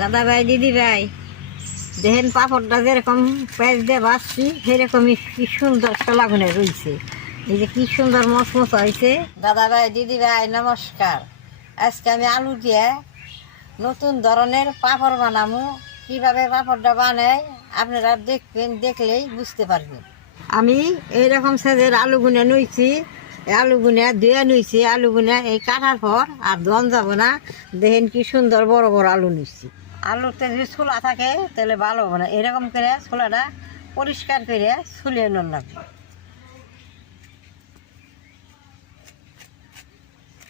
দাদা ভাই দিদি ভাই দেখেন পাপড়টা যেরকম পেঁয়াজ দিয়ে ভাজছি, সেরকমই কি সুন্দর সোলাগুনে রয়েছে। এই যে কি সুন্দর মশমশ হয়েছে। দাদা ভাই দিদি ভাই নমস্কার। আজকে আমি আলু দিয়ে নতুন ধরনের পাপড় বানাবো। কীভাবে পাপড়টা বানাই আপনারা দেখবেন, দেখলেই বুঝতে পারবেন। আমি এইরকম সাইজের আলু গুনে নইছি আলু গুনে ধুয়ে নইছি আলু গুনে এই কাটার পর আর দন যাব না। দেখেন কি সুন্দর বড় বড় আলু নিচ্ছি আলুতে যদি ছোলা থাকে, তাহলে ভালো হবে না। এরকম করে ছোলাটা পরিষ্কার করে ছুলিয়ে নেন লাগবে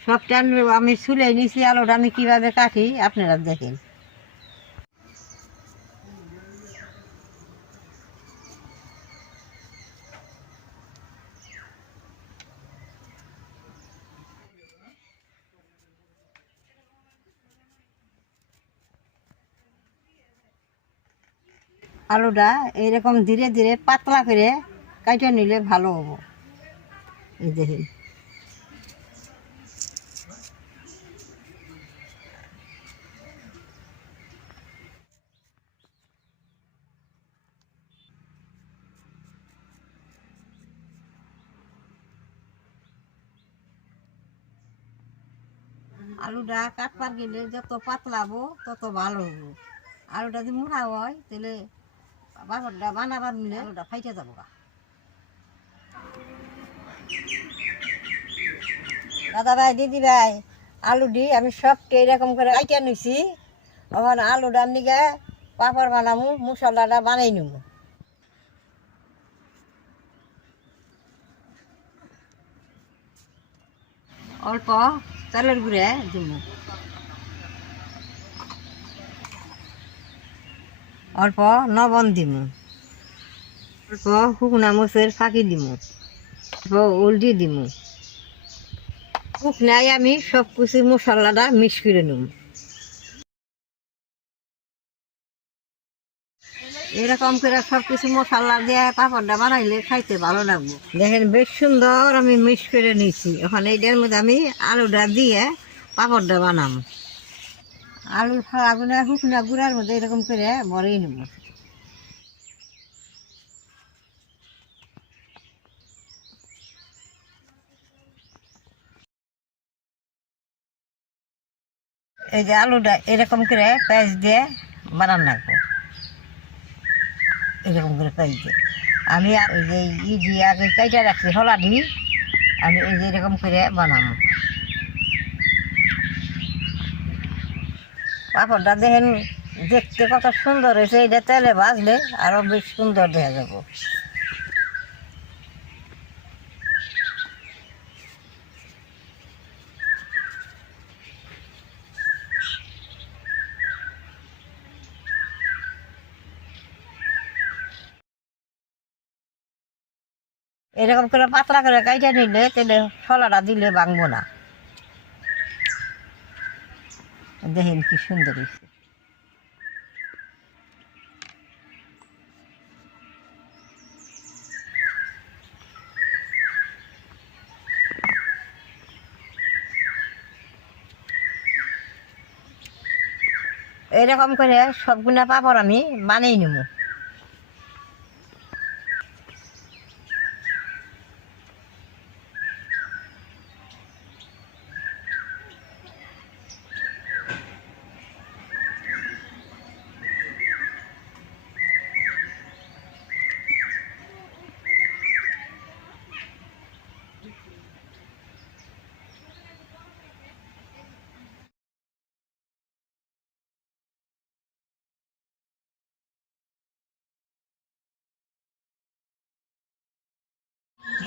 সবটা আমি ছুলে নিছি, আলুটা আমি কীভাবে কাটি, আপনারা দেখেন। আলুটা এইরকম ধীরে ধীরে পাতলা করে কাটিয়ে নিলে ভালো হব। এই দেখেন। আলুটা কাটবার গেলে যত পাতলা পাতলাবো তত ভালো হব। আলুটা যদি মোটা হয়, তাহলে দাদা ভাই দিদি ভাই আলু দি আমি সবকে এরকম করে কাইটা নিছি এখন আলুটা নিকে পাপড় বানামু মশলাটা বানাই নিব অল্প তেলের গুঁড়ে দিব অল্প নবন দিব অল্প শুকনা মরিচের ফাঁকি দিব অল্প উলডি দিব শুকনাই আমি সব কিছু মশলাটা মিক্স করে নেব এরকম করে সব কিছু মশলা দিয়ে পাপড়টা বানাইলে খাইতে ভালো লাগবে। দেখেন, বেশ সুন্দর আমি মিক্স করে নিয়েছি। এখন এইটার মধ্যে আমি আলুটা দিয়ে পাপড়টা বানাম আলুর ফাড়াগুলো শুকনা গুঁড়ার মধ্যে এরকম করে ভরেই নেব। এই যে আলুটা এরকম করে পেঁয়াজ দিয়ে বানান লাগবো। এরকম করে পেঁয়াজ দিয়ে। আমি এই যে ই দিয়ে আগে কাইটা রাখছি হলা দিই আমি এই যে এরকম করে বানাবো। পাপড়টা দেখেন, দেখতে কত সুন্দর হয়েছে এটা তেলে ভাজলে আরও বেশ সুন্দর দেখা যাব। এরকম করে পাতলা করে কাইটা নিলে তাহলে ফলাটা দিলে ভাঙবো না। দেখেন কি সুন্দর হয়েছে। এরকম করে সবগুলা পাপড় আমি বানিয়ে নেব।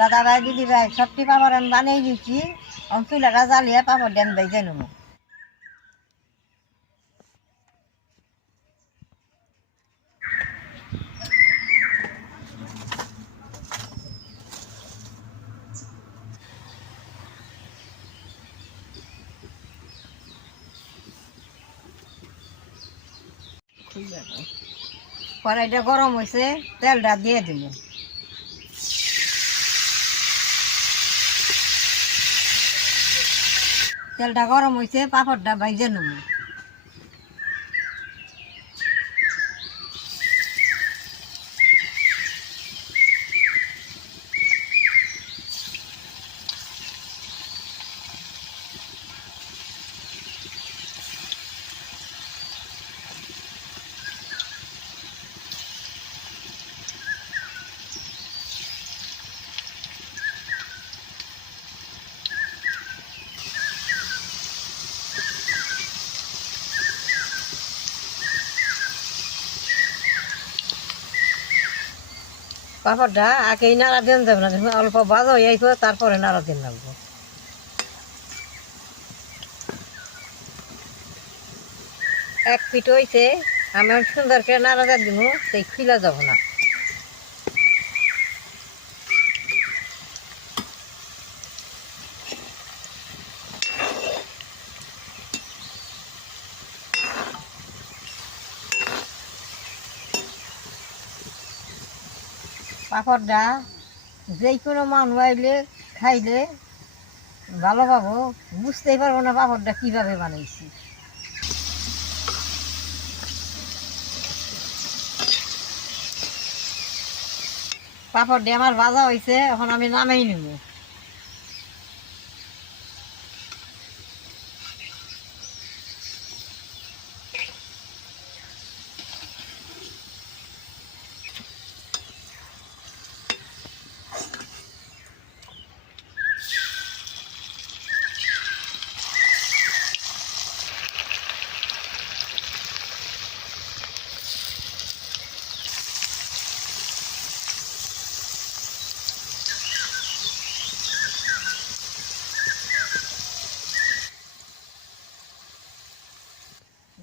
দাদা ভাই দিদি ভাই সবটি পাপড় আমি বানিয়ে দিচ্ছি আমি চুলাটা জ্বালিয়ে পাপড় দেন ভাই জানো? কড়াইটা গরম হয়েছে তেলটা দিয়ে দিব তেলটা গরম হয়েছে পাপড়টা বাইজে নেব। পাপড়টা আগে নাড়া দেন যাবে না অল্প বাজা হয়ে আইব তারপরে নাড়া দিন লাগবো এক ফিট হইছে, আমি সুন্দর করে নাড়া দিয়ে দিব, সেই খুলে যাব না। পাপড়টা যে কোনো মানুষ আইলে খাইলে ভালো পাবো। বুঝতেই পারব না পাপড়টা কীভাবে বানাইছি। পাপড় দিয়ে আমার বাজা হয়েছে এখন আমি নামেই নিব।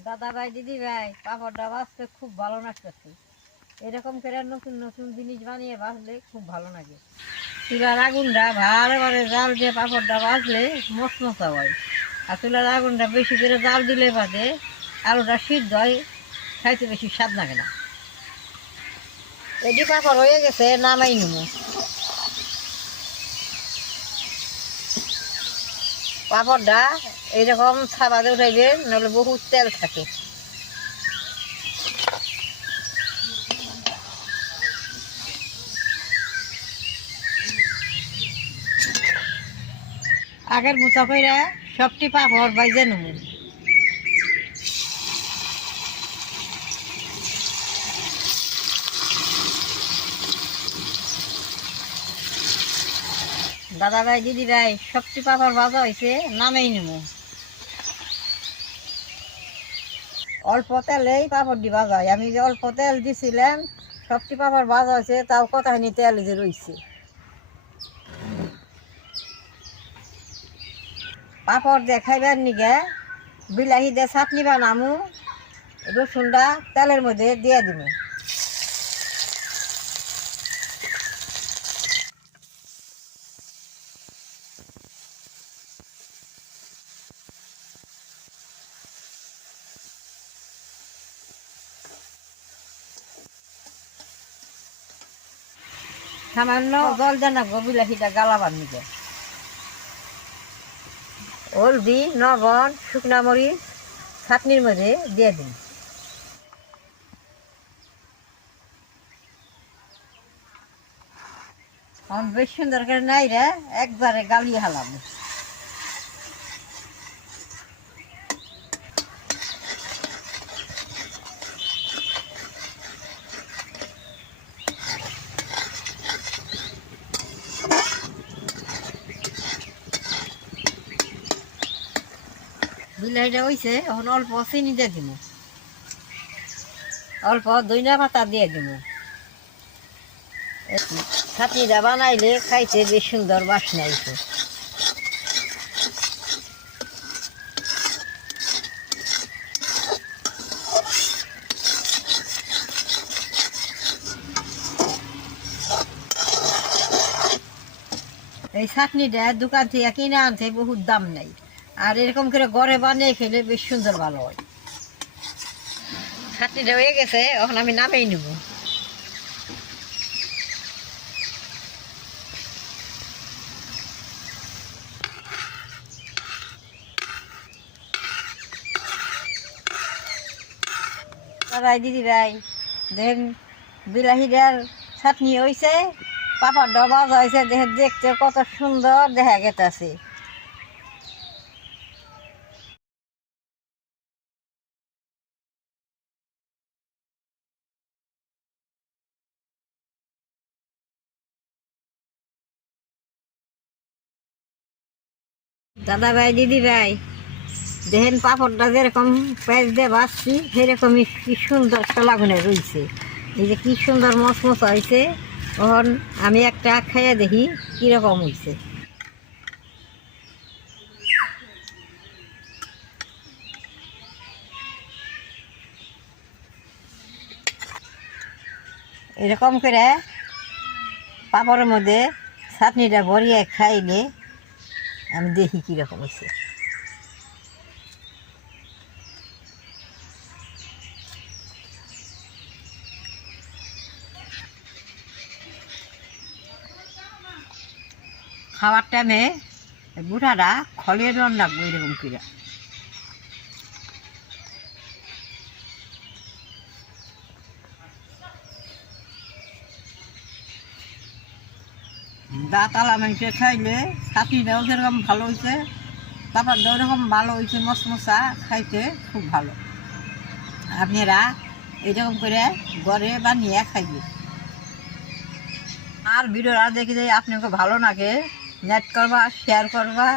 দাদা ভাই, দিদি ভাই, পাপড়টা বাঁচতে খুব ভালো লাগতেছে। এরকম করে নতুন নতুন জিনিস বানিয়ে বাঁচলে খুব ভালো লাগে। চুলার আগুনটা ভালো করে জাল দিয়ে পাপড়টা বাঁচলে মশমশা হয়। আর চুলার আগুনটা বেশি করে জাল দিলে বাদে আলুটা সিদ্ধ হয়, খাইতে বেশি স্বাদ লাগে না। এটি পাপড় হয়ে গেছে, নামাই নিব পাপড়টা এইরকম ছাবাদে উঠাইবে নাহলে বহুত তেল থাকে। আগের মুসাফিরা সবটি পাপড় বাইজে নেব। দাদা ভাই দিদি ভাই সবটি পাপড় ভাজা হয়েছে নামেই নেব অল্প তেলেই পাপড় ভাজা হয়। আমি যে অল্প তেল দিছিলাম সবটি পাপড় ভাজা হয়েছে তাও কতখানি তেল যে রয়েছে পাপড় দিয়ে খাইবার নিগে, বিলাহি দিয়ে চাটনি বানামু, রসুনটা তেলের মধ্যে দিয়ে দিব সামান্য জল দেন না গালা গালাবার নিগে হলদি নবন শুকনা মরিচ চাটনির মধ্যে দিয়ে দিন। এখন বেশ সুন্দর করে নাই রে একবারে গালিয়ে হালাম বিলাইটা হয়েছে এখন অল্প চিনি দিয়ে দিব অল্প দইনা পাতা দিয়ে দিব চাটনিটা বানাইলে খাইতে বেশ সুন্দর বাসনা হয়েছে এই চাটনিটা দোকান থেকে কিনে আনছে বহুত দাম নেই। আর এরকম করে গড়ে বানিয়ে খেলে বেশ সুন্দর ভালো হয়। চাটনিটা হয়ে গেছে, এখন আমি নামেই নেব। ভাই দিদি ভাই, দেখেন বিলাহিটার চাটনি হয়েছে পাপার ডবা হয়েছে দেখে দেখতে কত সুন্দর দেখা গেতেছে। দাদা ভাই দিদি ভাই দেখেন পাপড়টা যেরকম পেঁয়াজ দিয়ে বাঁচছি সেরকমই কি সুন্দর লাগুনে রয়েছে। এই যে কি সুন্দর মচমচ হয়েছে। তখন আমি একটা খাইয়ে দেখি কীরকম হয়েছে। এরকম করে পাপড়ের মধ্যে চাটনিটা ভরিয়ে খাইলে আমি দেখি কীরকম হয়েছে খাবার টাইমে বুড়ারা খলের রান্না এরকম করে দাঁত আলা মাংস খাইলে চাটনিটাও যেরকম ভালো হয়েছে তারপরটাও এরকম ভালো হয়েছে মশমশা খাইতে খুব ভালো। আপনারা এরকম করে ঘরে বানিয়ে খাইবে আর ভিডিওটা দেখে যদি আপনাকে ভালো লাগে নেট করবা শেয়ার করবা,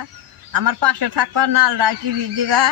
আমার পাশে থাকবা নাল রাই টিভি দিবা।